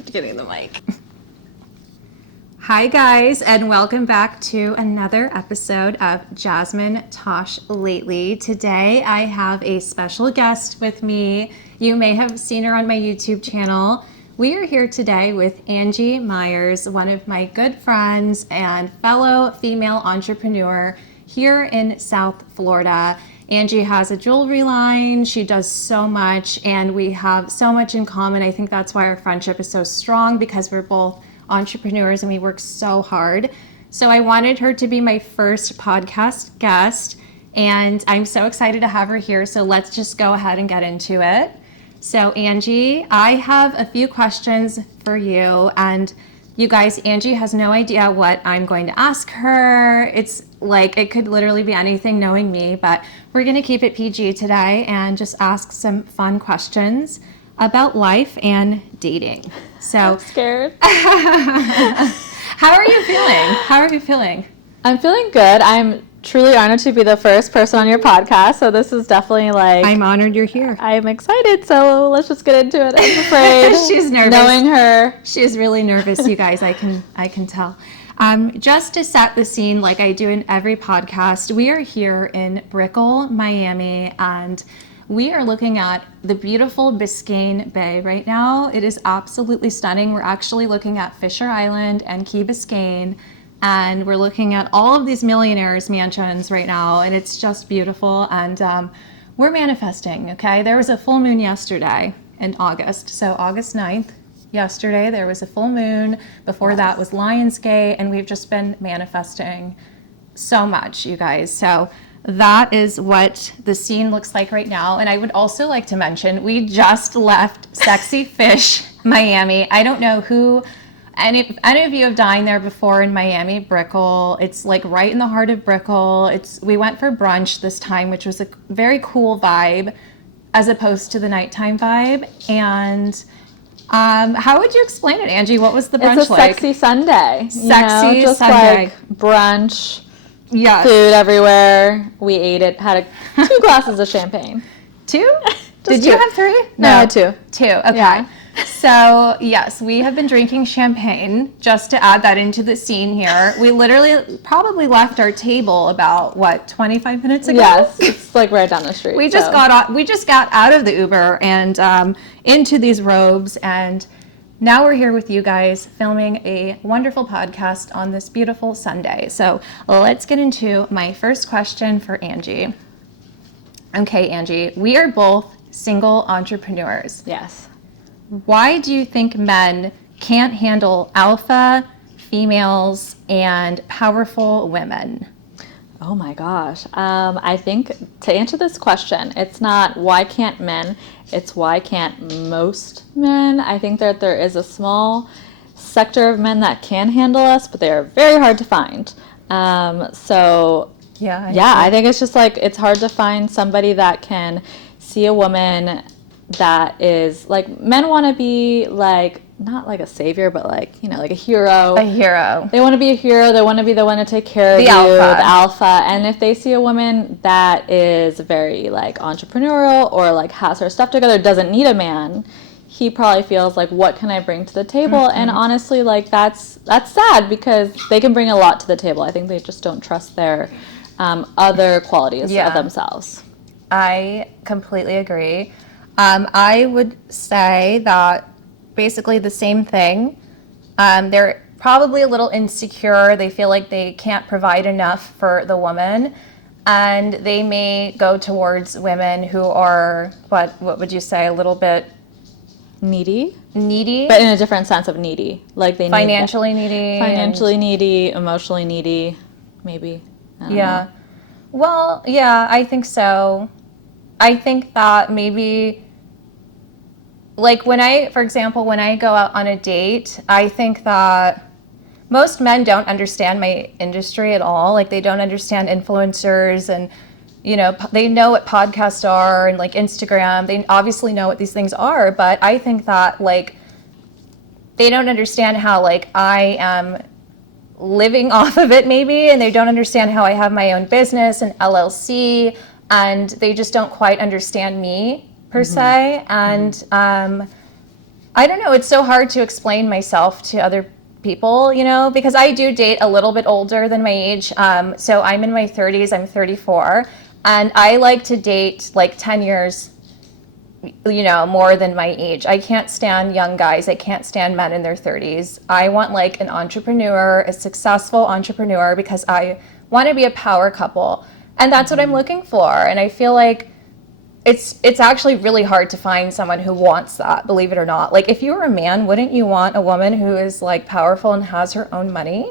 getting the mic. Hi guys, and welcome back to another episode of Jasmine, Tosh Lately. Today I have a special guest with me. You may have seen her on my YouTube channel. We are here today with Angie Myers, one of my good friends and fellow female entrepreneur here in South Florida. Angie has a jewelry line. She does so much, and we have so much in common. I think that's why our friendship is so strong, because we're both entrepreneurs and we work so hard. So I wanted her to be my first podcast guest, and I'm so excited to have her here. So let's just go ahead and get into it. So Angie, I have a few questions for you, and you guys, Angie has no idea what I'm going to ask her. It's like, it could literally be anything knowing me, but we're going to keep it PG today and just ask some fun questions about life and dating. So I'm scared. How are you feeling? I'm feeling good. I'm truly honored to be the first person on your podcast. So this is definitely like... I'm honored you're here. I'm excited. So let's just get into it. I'm afraid. She's nervous. Knowing her. She's really nervous, you guys. I can tell. Just to set the scene, like I do in every podcast, we are here in Brickell, Miami, and we are looking at the beautiful Biscayne Bay right now. It is absolutely stunning. We're actually looking at Fisher Island and Key Biscayne, and we're looking at all of these millionaires' mansions right now, and it's just beautiful. And we're manifesting, okay? There was a full moon yesterday in August, so August 9th. Yesterday there was a full moon. Before that was Lionsgate, and we've just been manifesting so much, you guys. So that is what the scene looks like right now. And I would also like to mention, we just left Sexy Fish, Miami. I don't know who, and if any of you have dined there before in Miami, Brickell. It's like right in the heart of Brickell. We went for brunch this time, which was a very cool vibe as opposed to the nighttime vibe. And how would you explain it, Angie? What was the brunch like? It's a sexy Sunday. Sexy just Sunday. Like brunch, yes. Food everywhere. We ate it, had 2 glasses of champagne. 2? Did two. you have 3? No, 2. 2, okay. Yeah. So, yes, we have been drinking champagne, just to add that into the scene here. We literally probably left our table about, 25 minutes ago? Yes, it's like right down the street. We just got out of the Uber and into these robes, and now we're here with you guys filming a wonderful podcast on this beautiful Sunday. So let's get into my first question for Angie. Okay, Angie, we are both single entrepreneurs. Yes. Why do you think men can't handle alpha females and powerful women? Oh my gosh. I think to answer this question, it's not why can't men, it's why can't most men. I think that there is a small sector of men that can handle us, but they are very hard to find. I think it's just like, it's hard to find somebody that can see a woman that is like, men want to be like, not like a savior, but like, like a hero. A hero. They want to be a hero. They want to be the one to take care of you, the alpha. And if they see a woman that is very like entrepreneurial or like has her stuff together, doesn't need a man, he probably feels like, what can I bring to the table? Mm-hmm. And honestly, like that's sad, because they can bring a lot to the table. I think they just don't trust their other qualities of themselves. I completely agree. I would say that basically the same thing. They're probably a little insecure. They feel like they can't provide enough for the woman, and they may go towards women who are, what would you say, a little bit needy, but in a different sense of needy, like they financially needy, emotionally needy, maybe. I don't know. Well, yeah, I think so. I think that maybe, like for example, when I go out on a date, I think that most men don't understand my industry at all. Like, they don't understand influencers, and, they know what podcasts are and like Instagram. They obviously know what these things are, but I think that like they don't understand how like I am living off of it maybe, and they don't understand how I have my own business and LLC, and they just don't quite understand me per se. And I don't know. It's so hard to explain myself to other people, because I do date a little bit older than my age. So I'm in my 30s, I'm 34, and I like to date like 10 years, more than my age. I can't stand young guys. I can't stand men in their 30s. I want like an entrepreneur, a successful entrepreneur, because I want to be a power couple. And that's what I'm looking for. And I feel like it's actually really hard to find someone who wants that, believe it or not. Like, if you were a man, wouldn't you want a woman who is like powerful and has her own money?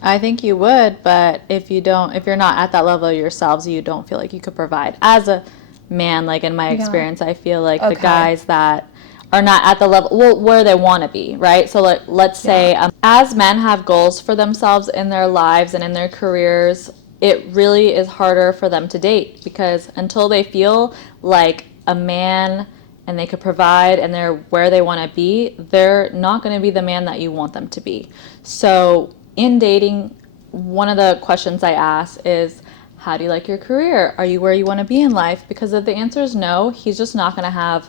I think you would, but if you're not at that level yourselves, you don't feel like you could provide. As a man, like in my experience, I feel like the guys that are not at the level where they want to be, right? So let's say as men have goals for themselves in their lives and in their careers, it really is harder for them to date, because until they feel like a man and they could provide and they're where they want to be, they're not going to be the man that you want them to be. So in dating, one of the questions I ask is, how do you like your career? Are you where you want to be in life? Because if the answer is no, he's just not going to have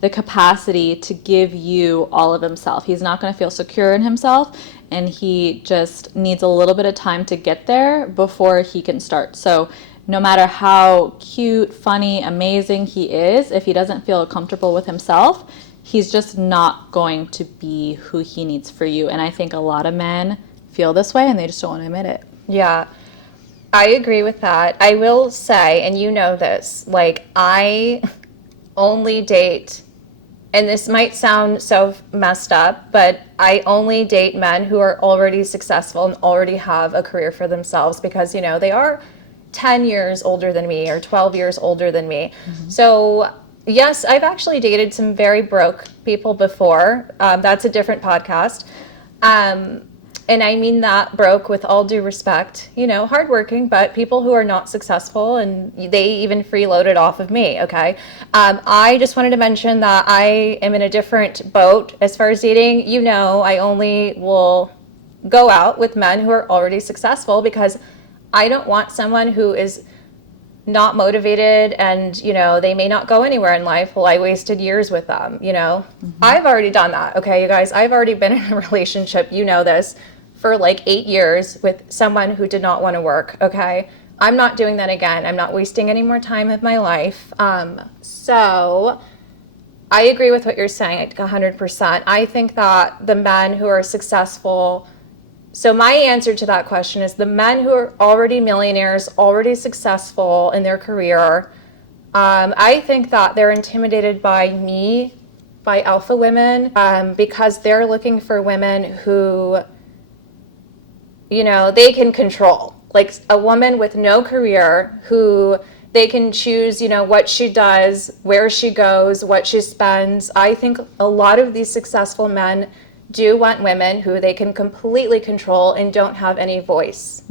the capacity to give you all of himself. He's not going to feel secure in himself, and he just needs a little bit of time to get there before he can start. So no matter how cute, funny, amazing he is, if he doesn't feel comfortable with himself, he's just not going to be who he needs for you. And I think a lot of men feel this way and they just don't want to admit it. Yeah, I agree with that. I will say, and you know this, like, I only date, and this might sound so messed up, but I only date men who are already successful and already have a career for themselves, because, they are 10 years older than me or 12 years older than me. Mm-hmm. So yes, I've actually dated some very broke people before. That's a different podcast. And I mean that broke with all due respect, hardworking, but people who are not successful, and they even freeloaded off of me, okay? I just wanted to mention that I am in a different boat as far as dating. I only will go out with men who are already successful, because I don't want someone who is not motivated and, they may not go anywhere in life. Well, I wasted years with them, Mm-hmm. I've already done that, okay, you guys? I've already been in a relationship, this, for like 8 years with someone who did not want to work, okay? I'm not doing that again. I'm not wasting any more time of my life. So I agree with what you're saying 100%. I think that the men who are successful, so my answer to that question is the men who are already millionaires, already successful in their career, I think that they're intimidated by me, by alpha women, because they're looking for women who, they can control. Like a woman with no career who they can choose, what she does, where she goes, what she spends. I think a lot of these successful men do want women who they can completely control and don't have any voice.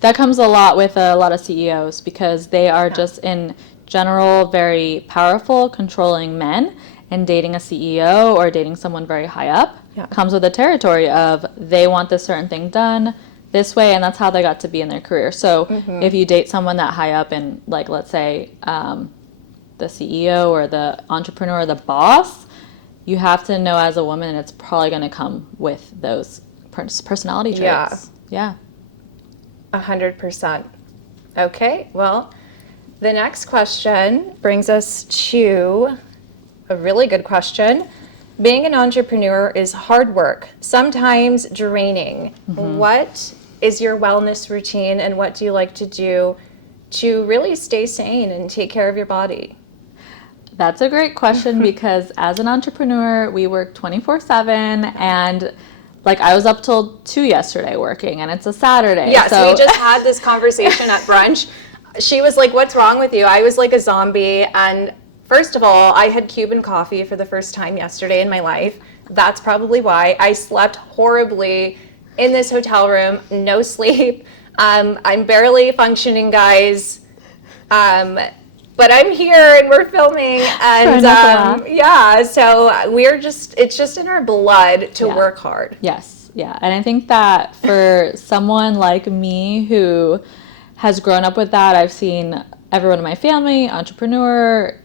That comes a lot with a lot of CEOs, because they are just in general very powerful, controlling men, and dating a CEO or dating someone very high up comes with the territory of they want this certain thing done this way, and that's how they got to be in their career. So if you date someone that high up in, like, let's say the CEO or the entrepreneur or the boss, you have to know as a woman it's probably going to come with those personality traits. Yeah. 100%. Okay, well, the next question brings us to a really good question. Being an entrepreneur is hard work, sometimes draining. Mm-hmm. What is your wellness routine, and what do you like to do to really stay sane and take care of your body? That's a great question, because as an entrepreneur, we work 24/7, and like I was up till 2 yesterday working, and it's a Saturday. Yes, so we just had this conversation at brunch. She was like, "What's wrong with you?" I was like a zombie, and first of all, I had Cuban coffee for the first time yesterday in my life. That's probably why. I slept horribly in this hotel room, no sleep. I'm barely functioning, guys. But I'm here and we're filming, and so it's just in our blood to work hard. Yes, yeah. And I think that for someone like me who has grown up with that, I've seen everyone in my family, entrepreneur,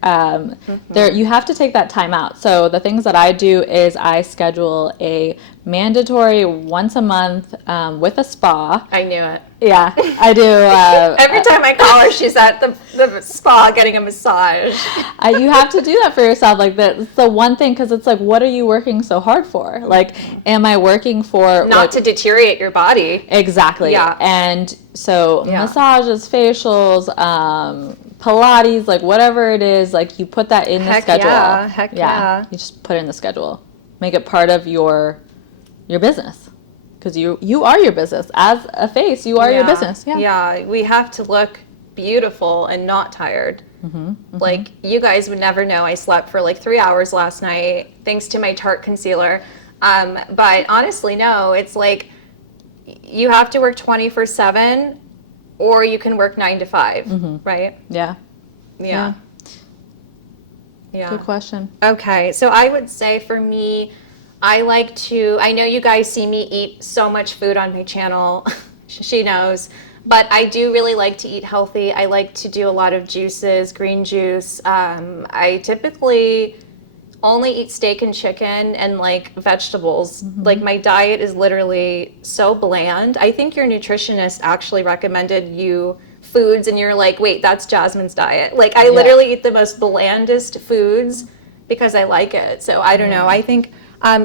there you have to take that time out. So the things that I do is I schedule a mandatory once a month with a spa. I knew it. Yeah, I do. Every time I call her, she's at the spa getting a massage. You have to do that for yourself. Like that's the one thing, because it's like, what are you working so hard for? Like, am I working for not to deteriorate your body? Exactly. Yeah. And so massages, facials, Pilates, like whatever it is, like you put that in the schedule. Heck yeah. You just put it in the schedule. Make it part of your business. Because you are your business. As a face, you are your business. Yeah, we have to look beautiful and not tired. Like, you guys would never know I slept for like 3 hours last night thanks to my Tarte concealer. But honestly, no, it's like you have to work 24/7 or you can work 9 to 5, right? Yeah. Good question. Okay, so I would say for me, I know you guys see me eat so much food on my channel. She knows. But I do really like to eat healthy. I like to do a lot of juices, green juice. I typically only eat steak and chicken and like vegetables. Like my diet is literally so bland. I think your nutritionist actually recommended you foods and you're like, wait, that's Jasmine's diet. Like I literally eat the most blandest foods because I like it. So I don't know. I think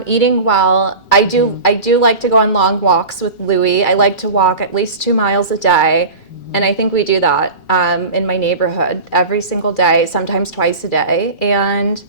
eating well, I do like to go on long walks with Louie. I like to walk at least 2 miles a day. And I think we do that in my neighborhood every single day, sometimes twice a day. And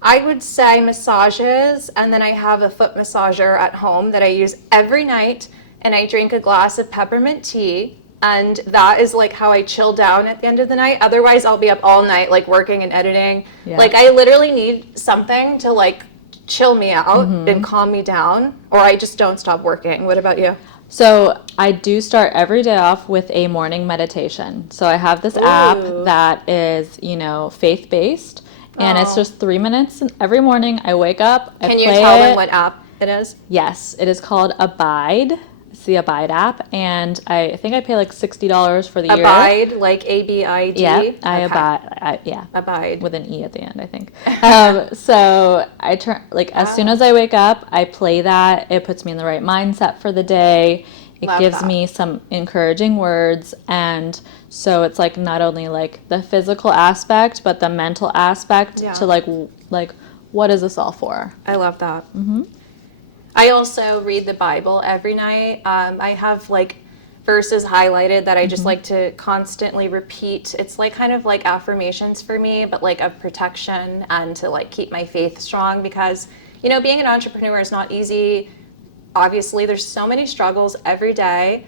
I would say massages, and then I have a foot massager at home that I use every night, and I drink a glass of peppermint tea, and that is like how I chill down at the end of the night. Otherwise, I'll be up all night like working and editing. Like I literally need something to like chill me out and calm me down, or I just don't stop working. What about you? So I do start every day off with a morning meditation. So I have this app that is, faith-based. And it's just 3 minutes every morning. I wake up, I play it. Can you tell them what app it is? Yes, it is called Abide. It's the Abide app, and I think I pay like $60 for the year. Abide, like ABID? Yeah, Abide. Abide. With an E at the end, I think. So I turn, as soon as I wake up, I play that. It puts me in the right mindset for the day. It gives me some encouraging words, and so it's like not only like the physical aspect, but the mental aspect to like what is this all for? I love that. I also read the Bible every night. I have like verses highlighted that I just like to constantly repeat. It's like kind of like affirmations for me, but like of protection and to like keep my faith strong, because being an entrepreneur is not easy. Obviously, there's so many struggles every day,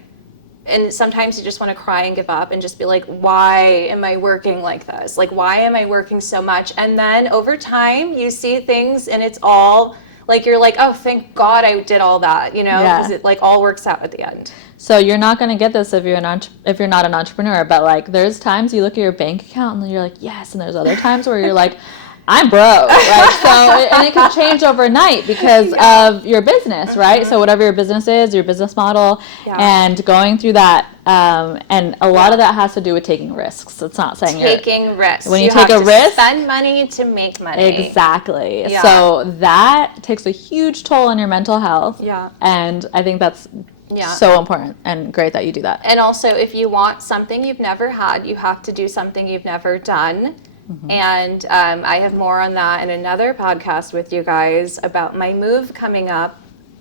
and sometimes you just want to cry and give up and just be like, why am I working like this? Like, why am I working so much? And then over time, you see things and it's all like, you're like, oh, thank God I did all that, because it like all works out at the end. So you're not going to get this if you're not an entrepreneur, but like there's times you look at your bank account and you're like, yes, and there's other times where you're like, I'm broke, right? And it can change overnight because of your business, right? So whatever your business is, your business model, and going through that, and a lot of that has to do with taking risks. It's not saying taking risks. When you take a risk, spend money to make money. Exactly. Yeah. So that takes a huge toll on your mental health. Yeah. And I think that's so important and great that you do that. And also, if you want something you've never had, you have to do something you've never done. And I have more on that in another podcast with you guys about my move coming up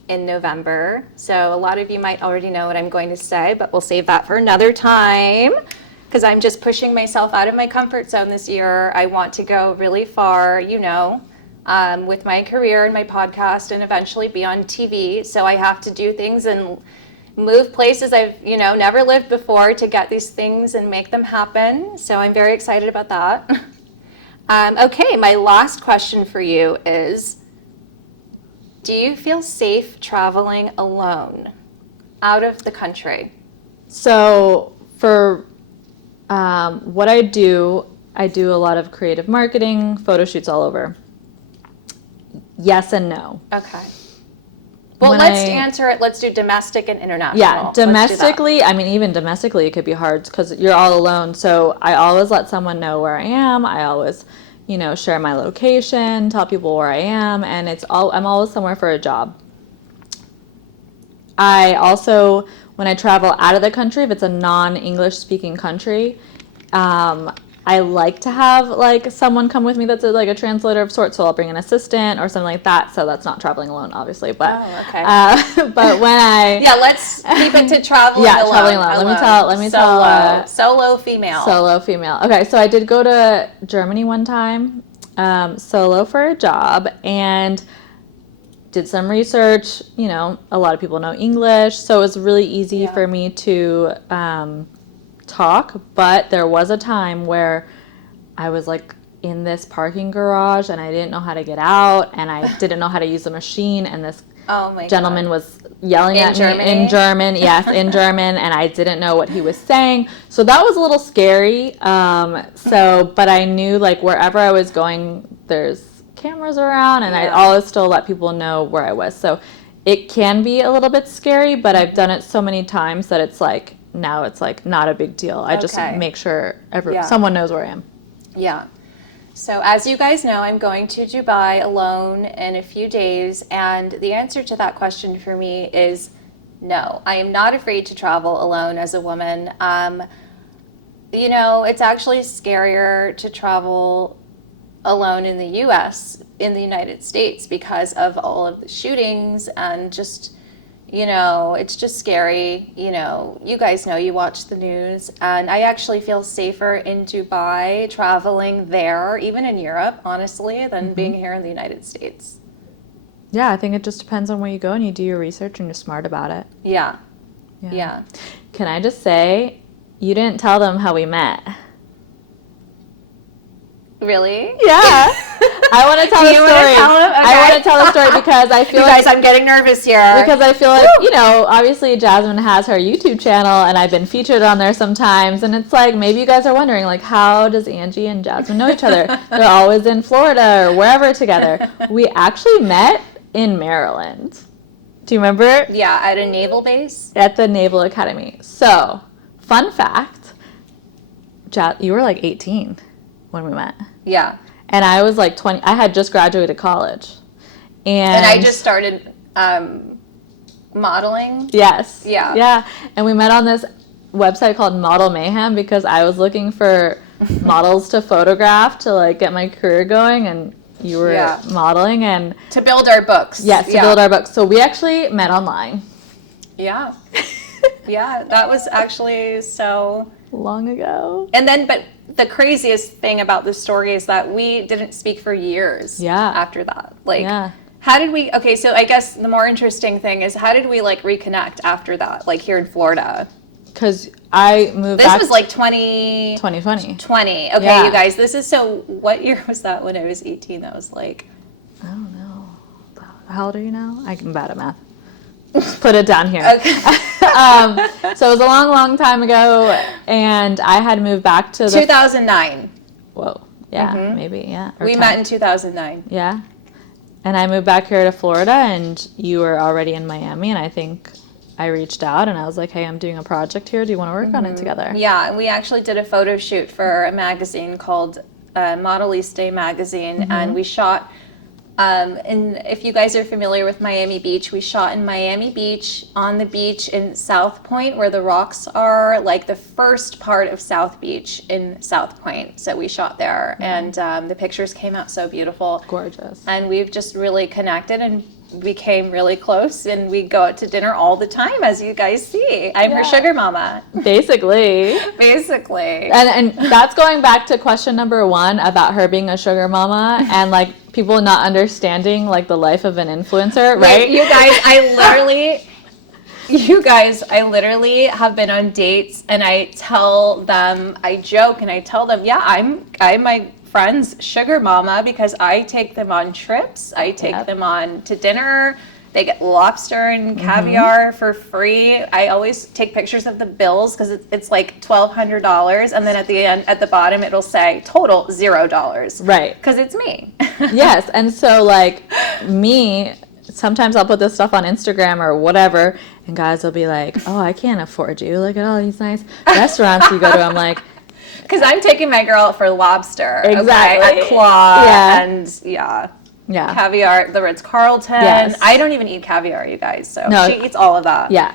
in November. So a lot of you might already know what I'm going to say, but we'll save that for another time, because I'm just pushing myself out of my comfort zone this year. I want to go really far, with my career and my podcast, and eventually be on TV. So I have to do things and move places I've never lived before to get these things and make them happen. So I'm very excited about that. Okay, my last question for you is, do you feel safe traveling alone out of the country? So for what I do a lot of creative marketing, photo shoots all over. Yes and no. Okay. Well, answer it. Let's do domestic and international. Yeah, domestically, I mean, even domestically, it could be hard because you're all alone. So I always let someone know where I am. I always, share my location, tell people where I am, and I'm always somewhere for a job. I also, when I travel out of the country, if it's a non-English speaking country, I like to have like someone come with me that's like a translator of sorts, so I'll bring an assistant or something like that. So that's not traveling alone, obviously. But but when let's keep it to traveling alone. Traveling alone. Let me tell. Solo female. Solo female. Okay, so I did go to Germany one time, solo for a job, and did some research. A lot of people know English, so it was really easy for me to talk, but there was a time where I was like in this parking garage and I didn't know how to get out, and I didn't know how to use the machine, and this gentleman was yelling at me in German, in German, and I didn't know what he was saying, so that was a little scary. But I knew like wherever I was going, there's cameras around, and I always still let people know where I was, so it can be a little bit scary, but I've done it so many times that it's like now it's like not a big deal. I just make sure someone knows where I am. Yeah. So as you guys know, I'm going to Dubai alone in a few days, and the answer to that question for me is no. I am not afraid to travel alone as a woman. It's actually scarier to travel alone in the U.S., in the United States, because of all of the shootings and just it's just scary. You guys know, you watch the news, and I actually feel safer in Dubai traveling there, even in Europe, honestly, than being here in the United States. Yeah, I think it just depends on where you go and you do your research and you're smart about it. Yeah. Can I just say, you didn't tell them how we met. Really? Yeah. I want to tell the story. I want to tell the story because I feel guys, I'm getting nervous here. Because I feel like, obviously Jasmine has her YouTube channel and I've been featured on there sometimes. And it's like, maybe you guys are wondering, like, how does Angie and Jasmine know each other? They're always in Florida or wherever together. We actually met in Maryland. Do you remember? Yeah, at a naval base. At the Naval Academy. So, fun fact, you were like 18 when we met. Yeah. And I was like 20. I had just graduated college. And I just started modeling. Yes. Yeah. Yeah. And we met on this website called Model Mayhem because I was looking for models to photograph to like get my career going, and you were modeling and to build our books. Yes, to build our books. So we actually met online. Yeah. Yeah, that was actually so long ago. And then, but the craziest thing about this story is that we didn't speak for years after that. Like, how did we, okay, so I guess the more interesting thing is, how did we like reconnect after that, like here in Florida? Because I moved back. This was like 2020. Okay, you guys, this is, so what year was that when I was 18? That was like, I don't know. How old are you now? I'm bad at math. Just put it down here. Okay. So it was a long, long time ago, and I had moved back to 2009. Whoa. Yeah, maybe, yeah. We met in 2009. Yeah. And I moved back here to Florida, and you were already in Miami, and I think I reached out, and I was like, hey, I'm doing a project here. Do you want to work on it together? Yeah, and we actually did a photo shoot for a magazine called Modeliste magazine, and we shot, and if you guys are familiar with Miami Beach, we shot in Miami Beach, on the beach in South Point, where the rocks are, like the first part of South Beach in South Point. So we shot there, and the pictures came out so beautiful. Gorgeous. And we've just really connected and became really close, and we go out to dinner all the time, as you guys see. I'm her sugar mama. Basically. And that's going back to question number 1 about her being a sugar mama and like people not understanding like the life of an influencer, right? You guys, I literally have been on dates, and I tell them, I joke and I tell them, I'm my friend's sugar mama because I take them on trips. I take them on to dinner. They get lobster and caviar for free. I always take pictures of the bills because it's like $1,200, and then at the end, at the bottom, it'll say total $0. Right. Because it's me. Yes, and so like me, sometimes I'll put this stuff on Instagram or whatever, and guys will be like, oh, I can't afford you. Look at all these nice restaurants you go to. I'm like, because I'm taking my girl out for lobster. Exactly. Okay, at Claw Yeah. and yeah. caviar, the Ritz-Carlton. Yes. I don't even eat caviar, you guys. So No. she eats all of that. Yeah.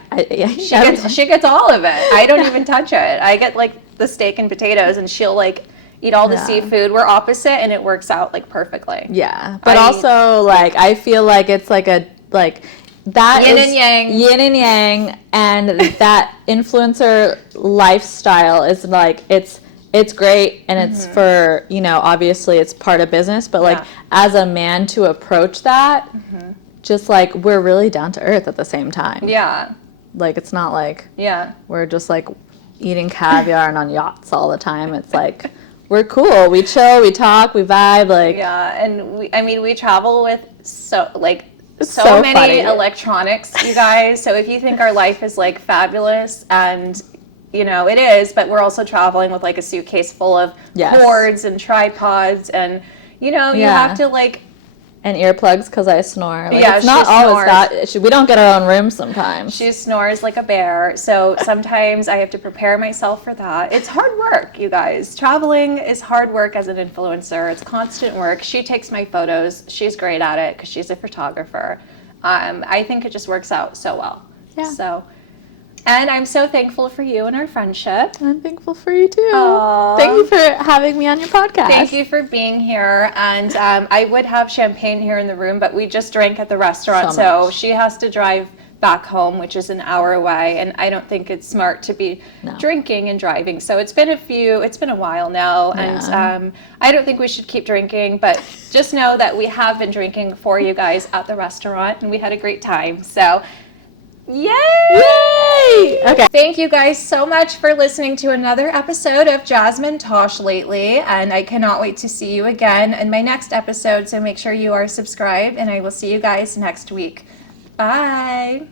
She gets all of it. I don't even touch it. I get like the steak and potatoes, and she'll like eat all the seafood. We're opposite, and it works out like perfectly. Yeah. But also, like, I feel like it's like a, like, that yin is and yang. Yin and yang, and that influencer lifestyle is like, it's great, and it's for, you know, obviously it's part of business, but like as a man to approach that, just like we're really down to earth at the same time. Yeah. Like it's not like we're just like eating caviar and on yachts all the time. It's like we're cool. We chill, we talk, we vibe. Like and we travel with so so many funny. electronics, you guys. So if you think our life is like fabulous, and you know it is, but we're also traveling with like a suitcase full of cords and tripods, and you know you have to like. And earplugs because I snore. Like, Yeah, it's not she always snores. that. We don't get our own room sometimes. She snores like a bear, so sometimes I have to prepare myself for that. It's hard work, you guys. Traveling is hard work as an influencer. It's constant work. She takes my photos. She's great at it because she's a photographer. I think it just works out so well. Yeah. So, and I'm so thankful for you and our friendship. I'm thankful for you too. Aww. Thank you for having me on your podcast. Thank you for being here. And I would have champagne here in the room, but we just drank at the restaurant, so she has to drive back home, which is an hour away, and I don't think it's smart to be drinking and driving. So it's been a while now, and I don't think we should keep drinking, but just know that we have been drinking for you guys at the restaurant, and we had a great time. So yay! Yay! Okay. Thank you guys so much for listening to another episode of Jasmine Tosh lately, and I cannot wait to see you again in my next episode, so make sure you are subscribed, and I will see you guys next week. Bye!